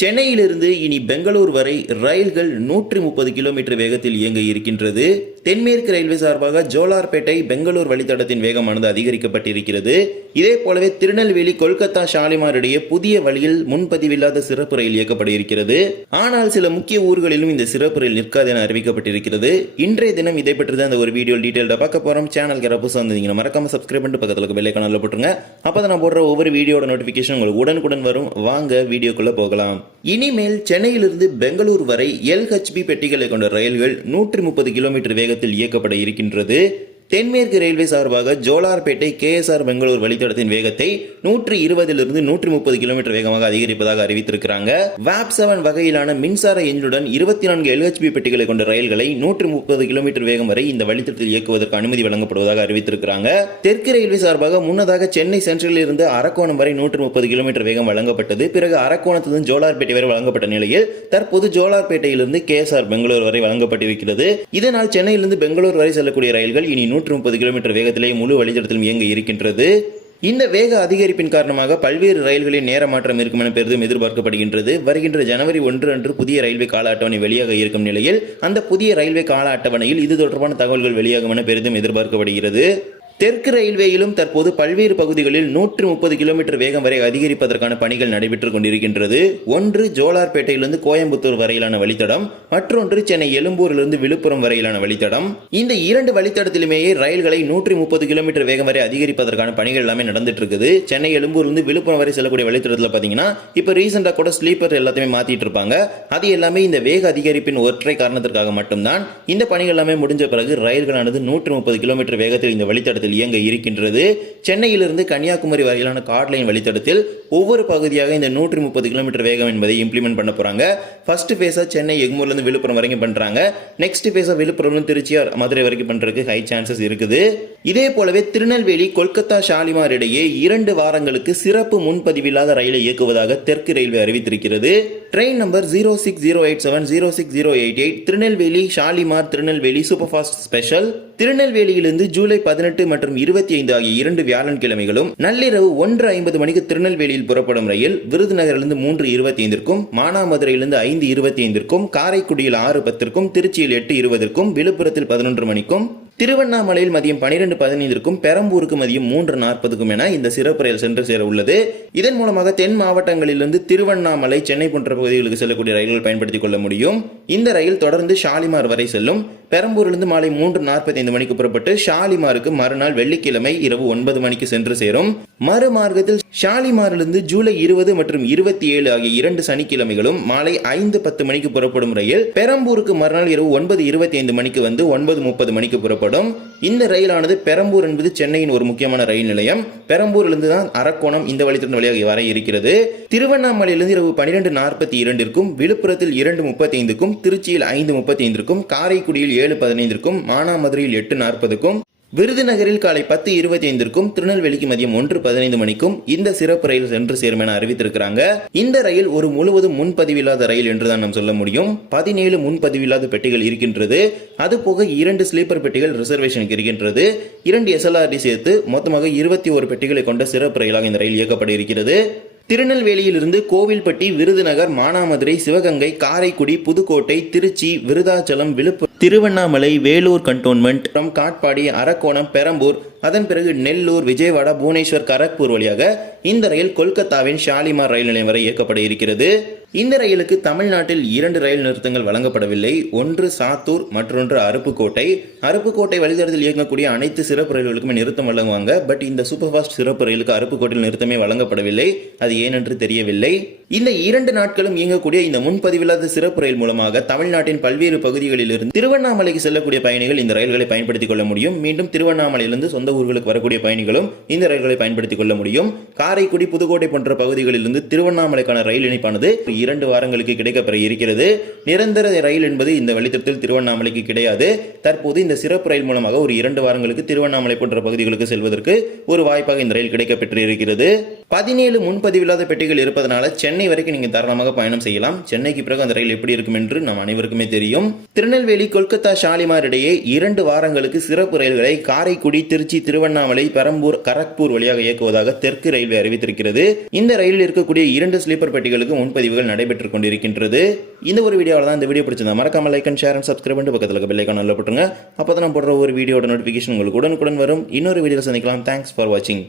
சென்னையிலிருந்து இனி பெங்களூர் வரை ரயில்கள் நூற்றி முப்பது கிலோமீட்டர் வேகத்தில் இயங்க இருக்கின்றது. தென்மேற்கு ரயில்வே சார்பாக ஜோலார்பேட்டை பெங்களூர் வழித்தடத்தின் வேகமானது அதிகரிக்கப்பட்டிருக்கிறது. இதே போலவே திருநெல்வேலி கொல்கத்தா ஷாலிமார் இடையே புதிய வழியில் முன்பதிவில்லாத சிறப்பு ரயில் இயக்கப்பட இருக்கிறது ஆனால் சில முக்கிய ஊர்களிலும் இந்த சிறப்பு ரயில் நிற்காது என அறிவிக்கப்பட்டிருக்கிறது. இன்றைய தினம் இதை பற்றி தான் இந்த ஒரு வீடியோ டீட்டெயில்டாக பார்க்க போறோம். சேனல் யாராவது புதுசாக வந்தீங்கன்னா மறக்காம சப்ஸ்கிரைப் பண்ணிட்டு பக்கத்தில் இருக்க பெல் ஐக்கானில் போட்டுருங்க. அப்போ தான் நான் போடுற ஒவ்வொரு வீடியோட நோட்டிஃபிகேஷன் உங்களுக்கு உடனுக்குடன் வரும். வாங்க வீடியோக்குள்ள போகலாம். இனிமேல் சென்னையிலிருந்து பெங்களூர் வரை எல்ஹெச்பி பெட்டிகளை கொண்ட ரயில்கள் நூற்றி முப்பது கிலோமீட்டர் வேகத்தில் இயக்கப்பட இருக்கின்றது. தென்மேற்கு ரயில்வே சார்பாக ஜோலார்பேட்டை கேஎஸ்ஆர் பெங்களூர் வழித்தடத்தின் வேகத்தை நூற்றி இருபதிலிருந்து நூற்றி முப்பது கிலோமீட்டர் வேகமாக அதிகரிப்பதாக அறிவித்திருக்கிறாங்க. வேப் செவன் வகையிலான மின்சார எஞ்சுடன் இருபத்தி நான்கு எல்ஹெச்பி பெட்டிகளை கொண்ட ரயில்களை நூற்றி முப்பது கிலோமீட்டர் வேகம் வரை இந்த வழித்தடத்தில் இயக்குவதற்கு அனுமதி வழங்கப்படுவதாக அறிவித்திருக்கிறாங்க. தெற்கு ரயில்வே சார்பாக முன்னதாக சென்னை சென்ட்ரலில் இருந்து அரக்கோணம் வரை நூற்று முப்பது கிலோமீட்டர் வேகம் வழங்கப்பட்டது. பிறகு அரக்கோணத்திலிருந்து ஜோலார்பேட்டை வரை வழங்கப்பட்ட நிலையில் தற்போது ஜோலார்பேட்டையிலிருந்து கேஎஸ்ஆர் பெங்களூர் வரை வழங்கப்பட்டிருக்கிறது. இதனால் சென்னையிலிருந்து பெங்களூர் வரை செல்லக்கூடிய ரயில்கள் இனி நூற்று முப்பது கிலோமீட்டர் வேகத்திலேயே முழு வழித்தடத்திலும் இயங்க இருக்கின்றது. இந்த வேக அதிகரிப்பின் காரணமாக பல்வேறு ரயில்களின் நேர மாற்றம் இருக்கும் என பெரிதும் எதிர்பார்க்கப்படுகின்றது. வருகின்ற ஜனவரி ஒன்று அன்று புதிய ரயில்வே கால அட்டவணை வெளியாக இருக்கும் நிலையில் அந்த புதிய ரயில்வே கால அட்டவணையில் இது தொடர்பான தகவல்கள் வெளியாகும் என பெரிதும் எதிர்பார்க்கப்படுகிறது. தெற்கு ரயில்வேயிலும் தற்போது பல்வேறு பகுதிகளில் நூற்று முப்பது கிலோமீட்டர் வேகம் வரை அதிகரிப்பதற்கான பணிகள் நடைபெற்றுக் கொண்டிருக்கின்றது. ஒன்று ஜோலார்பேட்டையிலிருந்து கோயம்புத்தூர் வரையிலான வழித்தடம் மற்றொன்று சென்னை எழும்பூரிலிருந்து விழுப்புரம் வரையிலான வழித்தடம். இந்த இரண்டு வழித்தடத்திலுமேயே ரயில்களை நூற்றி முப்பது கிலோமீட்டர் வேகம் வரை அதிகரிப்பதற்கான பணிகள் எல்லாமே நடந்துட்டு இருக்குது சென்னை எழும்பூர்லேருந்து விழுப்புரம் வரை செல்லக்கூடிய வழித்தடத்தில் பார்த்தீங்கன்னா இப்போ ரீசெண்டாக கூட ஸ்லீப்பர் எல்லாத்தையுமே மாற்றிட்டு இருப்பாங்க. அது எல்லாமே இந்த வேக அதிகரிப்பின் ஒற்றை காரணத்திற்காக மட்டும்தான். இந்த பணிகள் எல்லாமே முடிஞ்ச பிறகு ரயில்களானது நூற்று முப்பது கிலோமீட்டர் வேகத்தில் இந்த வழித்தடத்தில் இயங்க இருக்கின்றது. சென்னையிலிருந்து கன்னியாகுமரி வரையிலான கார்ட்லைன் வழித்தடத்தில் ஒவ்வொரு பகுதியாக இந்த நூற்றி முப்பது கிலோமீட்டர் வேகம் என்பதை இம்ப்ளிமெண்ட் பண்ண போறாங்க. ஃபர்ஸ்ட் ஃபேஸாக சென்னை எக்மூர்லேருந்து விழுப்புரம் வரைக்கும் பண்றாங்க. நெக்ஸ்ட் ஃபேஸாக விழுப்புரம் திருச்சி மதுரை வரைக்கும் பண்றதுக்கு ஹை சான்சஸ் இருக்குது. இதே போலவே திருநெல்வேலி கொல்கத்தா ஷாலிமார் இடையே இரண்டு வாரங்களுக்கு சிறப்பு முன்பதிவில்லாத ரயிலை இயக்குவதாக தெற்கு ரயில்வே அறிவித்திருக்கிறது. Train number zero six zero eight seven zero six zero eight eight Tirunelveli Shalimar Tirunelveli super fast special திருநெல்வேலியிலிருந்து July பதினெட்டு மற்றும் இருபத்தி ஐந்து ஆகிய இரண்டு வியாழன்கிழமைகளும் நள்ளிரவு ஒன்று ஐம்பது மணிக்கு திருநெல்வேலியில் புறப்படும் ரயில் விருதுநகரிலிருந்து மூன்று இருபத்தி ஐந்திற்கும் மானாமதுரையிலிருந்து ஐந்து இருபத்தி ஐந்திற்கும் காரைக்குடியில் ஆறு பத்திற்கும் திருச்சியில் எட்டு இருபதற்கும் விழுப்புரத்தில் பதினொன்று மணிக்கும் திருவண்ணாமலையில் மதியம் பனிரெண்டு பதினைந்திற்கும் பெரம்பூருக்கு மதியம் மூன்று நாற்பதுக்கும் என இந்த சிறப்பு ரயில் சென்று சேர உள்ளது. இதன் மூலமாக தென் மாவட்டங்களிலிருந்து திருவண்ணாமலை சென்னை போன்ற பகுதிகளுக்கு செல்லக்கூடிய ரயில்கள் பயன்படுத்திக் கொள்ள முடியும். இந்த ரயில் தொடர்ந்து ஷாலிமார் வரை செல்லும். பெரம்பூரிலிருந்து மாலை மூன்று நாற்பத்தைந்து மணிக்கு புறப்பட்டு ஷாலிமாருக்கு மறுநாள் வெள்ளிக்கிழமை இரவு ஒன்பது மணிக்கு சென்று சேரும். மறுமார்க்கத்தில் ஷாலிமாரிலிருந்து ஜூலை இருபது மற்றும் இருபத்தி ஏழு ஆகிய இரண்டு சனிக்கிழமைகளும் மாலை ஐந்து பத்து மணிக்கு புறப்படும் ரயில் பெரம்பூருக்கு மறுநாள் இரவு ஒன்பது இருபத்தி ஐந்து மணிக்கு வந்து ஒன்பது முப்பது மணிக்கு புறப்படும். இந்த ரயிலானது பெரம்பூர் என்பது சென்னையின் ஒரு முக்கியமான ரயில் நிலையம். பெரம்பூரிலிருந்து தான் அரக்கோணம் இந்த வழித்திறன் வழியாக வர இருக்கிறது. திருவண்ணாமலையிலிருந்து இரவு பனிரெண்டு நாற்பத்தி இரண்டிற்கும் விழுப்புரத்தில் இரண்டு முப்பத்தி ஐந்துக்கும் திருச்சியில் ஐந்து முப்பத்தி ஐந்திற்கும் காரைக்குடியில் ஏழு பதினைந்திற்கும் மானாமதுரையில் எட்டு நாற்பதுக்கும் விருதுநகரில் காலை பத்து இருபத்தி ஐந்திற்கும் திருநெல்வேலிக்கு மதியம் ஒன்று பதினைந்து மணிக்கும் இந்த சிறப்பு ரயில் சென்று சேரும் என அறிவித்திருக்கிறாங்க. இந்த ரயில் ஒரு முழுவதும் முன்பதிவில்லாத ரயில் என்றுதான் நாம் சொல்ல முடியும். பதினேழு முன்பதிவில்லாத பெட்டிகள் இருக்கின்றது. அது போக இரண்டு ஸ்லீப்பர் பெட்டிகள் ரிசர்வேஷனுக்கு இருக்கின்றது. இரண்டு எஸ்எல்ஆர்டி சேர்த்து மொத்தமாக இருபத்தி ஒரு பெட்டிகளை கொண்ட சிறப்பு ரயிலாக இந்த ரயில் இயக்கப்பட இருக்கிறது திருநெல்வேலியிலிருந்து கோவில்பட்டி விருதுநகர் மானாமதுரை சிவகங்கை காரைக்குடி புதுக்கோட்டை திருச்சி விருதாச்சலம் விழுப்புரம் திருவண்ணாமலை வேலூர் கண்டோன்மெண்ட் காட்பாடி அரக்கோணம் பெரம்பூர் அதன் பிறகு நெல்லூர் விஜயவாடா புவனேஸ்வர் கரக்பூர் வழியாக இந்த ரயில் கொல்கத்தாவின் ஷாலிமார் ரயில் நிலையம் வரை இயக்கப்பட இருக்கிறது. இந்த ரயிலுக்கு தமிழ்நாட்டில் இரண்டு ரயில் நிறுத்தங்கள் வழங்கப்படவில்லை. ஒன்று சாத்தூர் மற்றொன்று அருப்புக்கோட்டை. அருப்புக்கோட்டை வழித்தடத்தில் இயங்கக்கூடிய அனைத்து சிறப்பு ரயில்களுக்குமே நிறுத்தம் வழங்குவாங்க. பட் இந்த சூப்பர் ஃபாஸ்ட் சிறப்பு ரயிலுக்கு அருப்புக்கோட்டையில் நிறுத்தமே வழங்கப்படவில்லை. அது ஏனென்று தெரியவில்லை. இந்த இரண்டு நாட்களும் இயங்கக்கூடிய இந்த முன்பதிவில்லாத சிறப்பு ரயில் மூலமாக தமிழ்நாட்டின் பல்வேறு பகுதிகளிலிருந்து திருவண்ணாமலைக்கு செல்லக்கூடிய பயணிகள் இந்த ரயில்களை பயன்படுத்திக் கொள்ள முடியும். மீண்டும் திருவண்ணாமலையிலிருந்து சொந்த ஊர்களுக்கு வரக்கூடிய பயணிகளும் இந்த ரயில்களை பயன்படுத்திக் கொள்ள முடியும். காரைக்குடி புதுக்கோட்டை போன்ற பகுதிகளிலிருந்து திருவண்ணாமலைக்கான ரயில் இணைப்பானது இரண்டு வாரங்களுக்கு கிடைக்கப்பெற இருக்கிறது. நிரந்தர ரயில் என்பது இந்த வழித்தடத்தில் திருவண்ணாமலைக்கு கிடையாது. தற்போது இந்த சிறப்பு ரயில் மூலமாக ஒரு இரண்டு வாரங்களுக்கு திருவண்ணாமலை போன்ற பகுதிகளுக்கு செல்வதற்கு ஒரு வாய்ப்பாக இந்த ரயில் கிடைக்கப்பெற்றிருக்கிறது பதினேழு முன்பதிவில்லாத பெட்டிகள் இருப்பதனால சென்னை வரைக்கும் நீங்க தாராளமாக பயணம் செய்யலாம். சென்னைக்கு பிறகு அந்த ரயில் எப்படி இருக்கும் என்று நம் அனைவருக்குமே தெரியும். திருநெல்வேலி கொல்கத்தா ஷாலிமார் இடையே இரண்டு வாரங்களுக்கு சிறப்பு ரயில்களை காரைக்குடி திருச்சி திருவண்ணாமலை பெரம்பூர் கரக்பூர் வழியாக இயக்குவதாக தெற்கு ரயில்வே அறிவித்திருக்கிறது. இந்த ரயிலில் இருக்கக்கூடிய இரண்டு ஸ்லீப்பர் பெட்டிகளுக்கு முன்பதிவுகள் நடைபெற்றுக் கொண்டிருக்கின்றது. இந்த ஒரு வீடியோவில் தான் இந்த வீடியோ பிடிச்சிருந்தா மறக்காம like and share and subscribe பண்ணிட்டு பக்கத்தில் இருக்க பெல்லைக்கான நல்ல போட்டுருங்க. அப்போ தான் நான் போடுற ஒரு வீடியோட நோட்டிஃபிகேஷன் உங்களுக்கு உடனுக்குடன் வரும். இன்னொரு வீடியோவில் சந்திக்கலாம். தேங்க்ஸ் ஃபார் வாட்சிங்